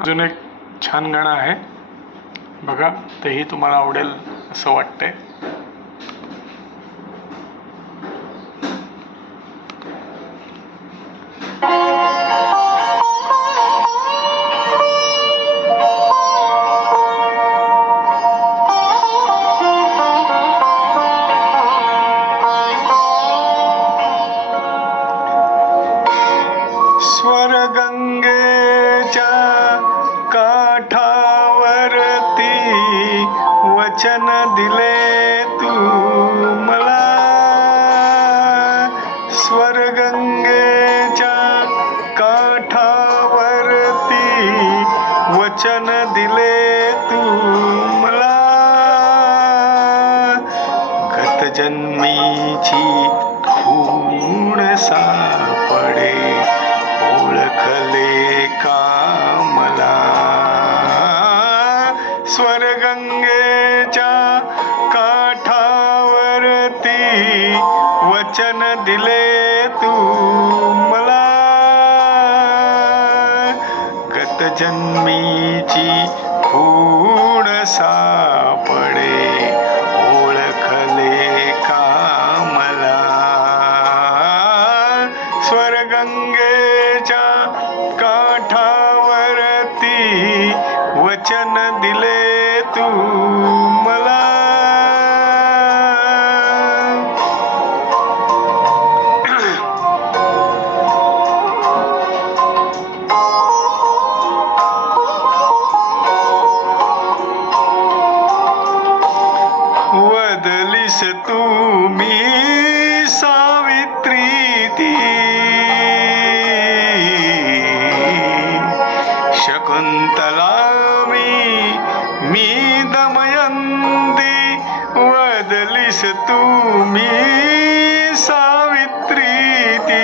अजून एक छान गाणं आहे. बघा तेही तुम्हाला आवडेल असं वाटतंय. स्वर्गंगेच्या वचन दिले तू मला. स्वरगंगेच्या काठावरती वचन दिले तू मला. गतजन्मीची खूण सापडे ओळखले का स्वर्गंगेच्या काठावरती वचन दिले तू मला. गत जन्मीची खूण सापडे. वचन दिले तू मला. वदलीस तू मी सावित्री ती. शकुंतला वदलीस तू मी सावित्री ती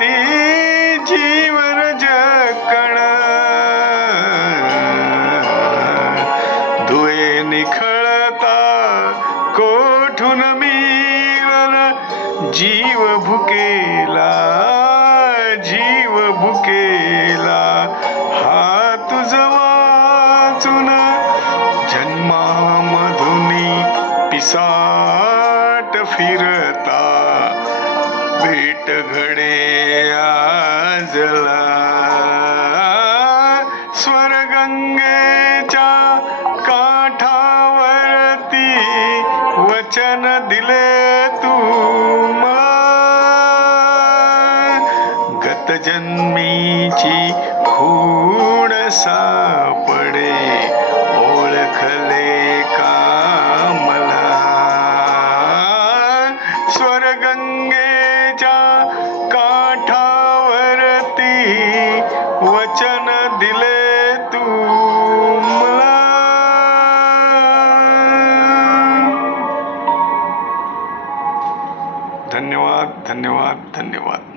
ती जीवर जकण दुवे निखळता कोठून मिलन जीव भुकेला जीव भुकेला. हा तुझ वाचून जन्मामधुनी पिसाट फिरता. भेट घडे आजला स्वरगंगेच्या काठावरती वचन दिले तू गतजन्मीची खूण सा धन्यवाद धन्यवाद.